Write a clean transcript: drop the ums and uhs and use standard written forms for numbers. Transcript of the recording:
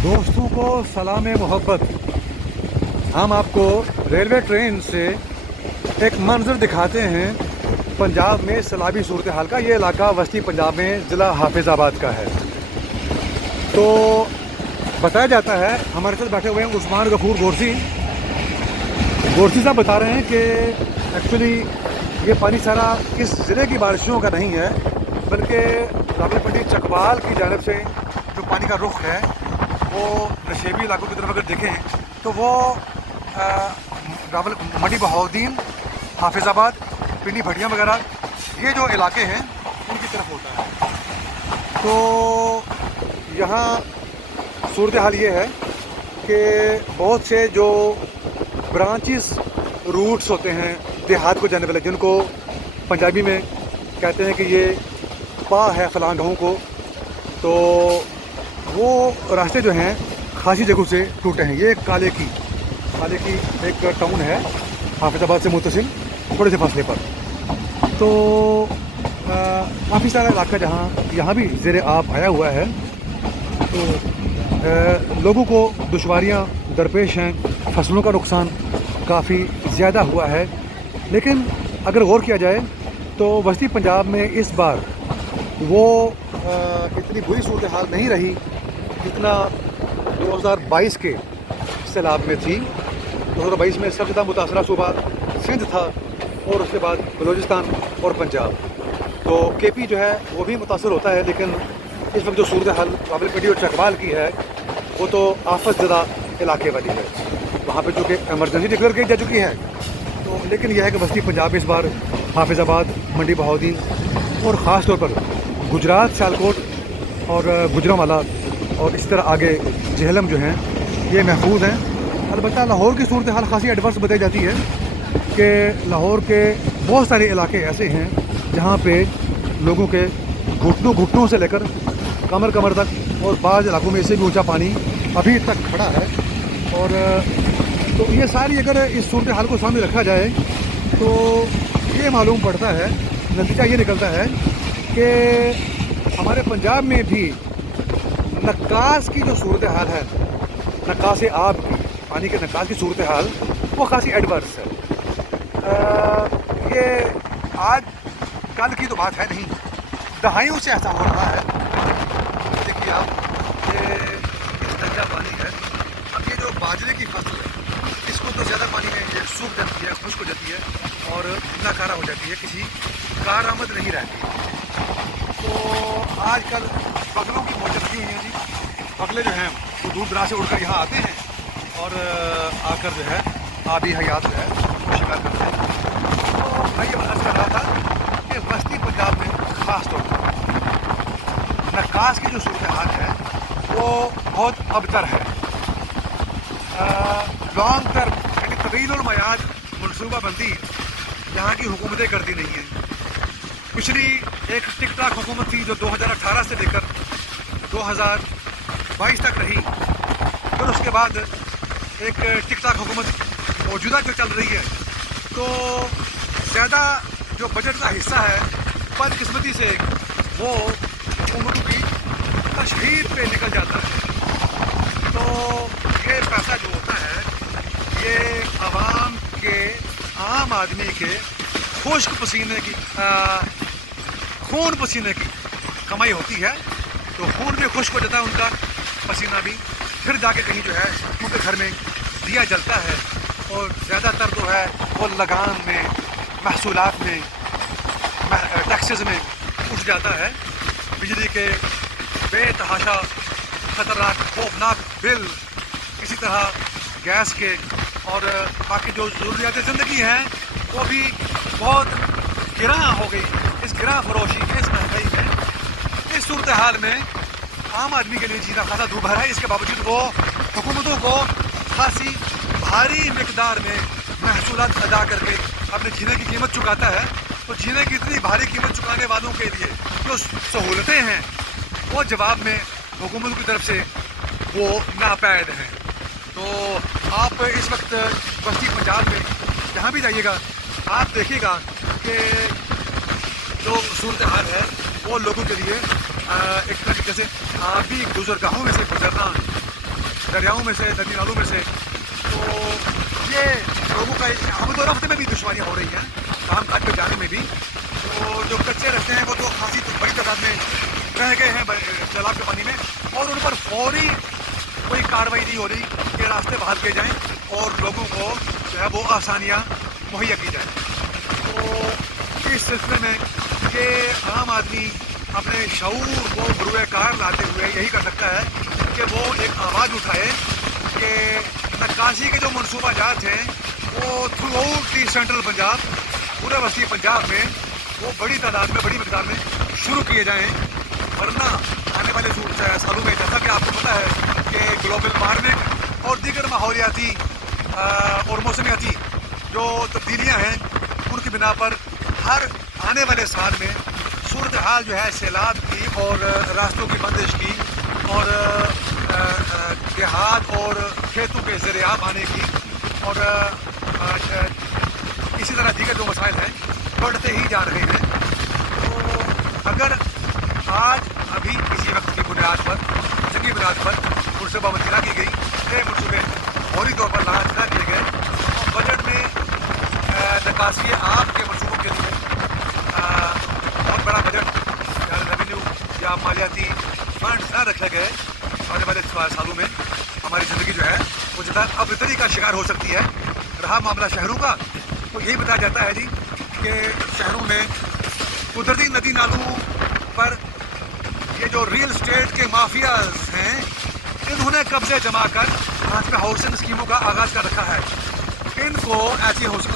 दोस्तों को सलाम मोहब्बत। हम आपको रेलवे ट्रेन से एक मंजर दिखाते हैं पंजाब में सैलाबी सूरत हाल का। ये इलाका वस्ती पंजाब में ज़िला हाफिज़ाबाद का है। तो बताया जाता है, हमारे साथ बैठे हुए हैं उस्मान गफूर गोरसी साहब बता रहे हैं कि एक्चुअली ये पानी सारा इस ज़िले की बारिशों का नहीं है, बल्कि रावलपिंडी चकवाल की जानिब से जो पानी का रुख है वो नशेबी इलाकों की तरफ अगर देखें तो वो मंडी बहाउद्दीन, हाफिज़ाबाद, पिंडी भटिया वगैरह ये जो इलाके हैं उनकी तरफ होता है। तो यहाँ सूरत हाल ये है कि बहुत से जो ब्रांचेस रूट्स होते हैं देहात को जाने वाले, जिनको पंजाबी में कहते हैं कि ये पा है फलां गाँव को, तो वो रास्ते जो हैं खासी जगहों से टूटे हैं। ये काले की एक टाउन है हाफिज़ाबाद से मुतसिल थोड़े से फासले पर। तो काफ़ी सारा इलाका जहाँ यहाँ भी ज़ेरे आब आया हुआ है, तो लोगों को दुश्वारियाँ दरपेश हैं, फसलों का नुकसान काफ़ी ज़्यादा हुआ है। लेकिन अगर गौर किया जाए तो वस्ती पंजाब में इस बार वो इतनी बुरी सूरत हाल नहीं रही जितना 2022 के सैलाब में थी। 2022 में सबसे ज़्यादा मुतासरा सूबा सिंध था और उसके बाद बलूचिस्तान और पंजाब। तो केपी जो है वो भी मुतासर होता है, लेकिन इस वक्त जो सूरत हाल रावलपिंडी और चकवाल की है वो तो आफत ज़दा इलाके वाली है। वहाँ पे जो कि एमरजेंसी डिक्लेयर की जा चुकी है। तो लेकिन यह है कि वस्ती पंजाब इस बार हाफिज़ाबाद, मंडी बहाउद्दीन और ख़ास तौर पर गुजरात, सियालकोट और गुजरांवाला और इस तरह आगे झेलम जो हैं ये महफूज हैं। अलबत्ता लाहौर की सूरत हाल खासी एडवर्स बताई जाती है कि लाहौर के बहुत सारे इलाके ऐसे हैं जहाँ पे लोगों के घुटनों से लेकर कमर तक और बाज़ इलाकों में इससे भी ऊंचा पानी अभी तक खड़ा है। और तो ये सारी अगर इस सूरत हाल को सामने रखा जाए तो ये मालूम पड़ता है, नतीजा ये निकलता है कि हमारे पंजाब में भी नक्कास की जो सूरत हाल है, नक्कास आब की, पानी के नक्कास की सूरत हाल वो खासी एडवर्स है। ये आज कल की तो बात है नहीं, दहाइयों से ऐसा हो रहा है। देखिए आप, ये गंजा पानी है। अब ये जो बाजरे की फसल है इसको तो ज़्यादा पानी में ये सूख जाती है, खुश्क हो जाती है और नाकारा हो जाती है, किसी कारआमद नहीं रहती। तो आजकल बगलों की मौज लगी हुई है जी। बगले जो हैं वो दूर दराज से उड़कर यहाँ आते हैं और आकर जो है आबी हयात जो है वो शिकार करते हैं। तो मैं ये अर्ज़ कर रहा था कि वस्ती पंजाब में ख़ास तौर पर नक्कास की जो सूरत हाल है वो बहुत अबतर है। लॉन्ग टर्म यानी तवील और मयाद मनसूबा बंदी यहाँ की हुकूमतें करती नहीं हैं। पिछली एक टिक टाक हुकूमत थी जो 2018 से लेकर 2022 तक रही, फिर उसके बाद एक टिक टाक हुकूमत मौजूदा जो चल रही है। तो ज़्यादा जो बजट का हिस्सा है बदकिस्मती से वो हुकूमतों की तशहीर पे निकल जाता है। तो ये पैसा जो होता है ये आवाम के, आम आदमी के खुश्क पसीने की खून पसीने की कमाई होती है। तो खून भी खुश्क हो जाता है उनका, पसीना भी फिर जाके कहीं जो है उनके घर में दिया जलता है। और ज़्यादातर तो है वो लगान में, महसूलात में, टैक्सेस में उठ जाता है। बिजली के बेतहाशा ख़तरनाक खौफनाक बिल, इसी तरह गैस के और बाकी जो ज़रूरियात ज़िंदगी हैं वो भी बहुत गिरां हो गई। इस गिरां फरोशी, इस महंगाई में, इस सूरत हाल में आम आदमी के लिए जीना खासा दूभर है। इसके बावजूद वो हुकूमतों को खासी भारी मिकदार में महसूलात अदा करके अपने जीने की कीमत चुकाता है। तो जीने की इतनी भारी कीमत चुकाने वालों के लिए जो सहूलतें हैं वो जवाब में हुकूमत की तरफ से वो नापैद हैं। तो आप इस वक्त वस्ती पंजाब में जहाँ भी जाइएगा आप देखिएगा कि जो सूरत हाल है वो लोगों के लिए एक तरीके से आबी गुजरगाहों में से गुजरना दरियाओं में से, नदी नालों में से। तो ये लोगों का हम 2 हफ्ते में भी दुश्वारियाँ हो रही हैं काम काज पे जाने में भी। तो जो कच्चे रहते हैं वो तो खासी बड़ी तादाद में रह गए हैं तालाब के पानी में, और उन पर फौरी कोई कार्रवाई नहीं हो रही कि रास्ते बहाल किए जाएँ और लोगों को जो है वो आसानियाँ मुहैया की जाए। तो इस सिलसिले में ये आम आदमी अपने शऊर को बरूए कार लाते हुए यही कर सकता है कि वो एक आवाज़ उठाए कि नक्काशी के जो मनसूबा जात हैं वो through out the central Punjab, पूरे वसी पंजाब में वो बड़ी तादाद में, बड़ी मकदार में शुरू किए जाएँ, वरना आने वाले सालों में जैसा कि आपको पता है कि ग्लोबल वार्मिंग और दीगर माहौलियाती और मौसमियाती जो तब्दीलियाँ हैं उनकी बिना पर हर आने वाले साल में सूरत हाल जो है सैलाब की और रास्तों की बंदिश की और देहात और खेतों के ज़रियाब आने की और इसी तरह दीगर जो मसाइल हैं बढ़ते ही जा रहे हैं। तो अगर आज अभी किसी वक्त की बुनियाद पर, जंगी बुनियाद पर मनसूबाबंदी न की गई, नए मनसूबे फौरी तौर पर लॉन्च न किए गए, तो बजट में निकासी आब के मनसूबों के लिए बहुत बड़ा बजट या रेवेन्यू या मालियाती फंड न रखे गए, आने वाले सालों में हमारी ज़िंदगी जो है वो ज़्यादा अबतरी का शिकार हो सकती है। रहा मामला शहरों का, तो यही बताया जाता है जी कि शहरों में कुदरती नदी नालों पर ये जो रियल एस्टेट के माफियाज हैं इन्होंने कब्जे जमा कर आज में हाउसिंग स्कीमों का आगाज़ कर रखा है। इनको ऐसी हाउसिंग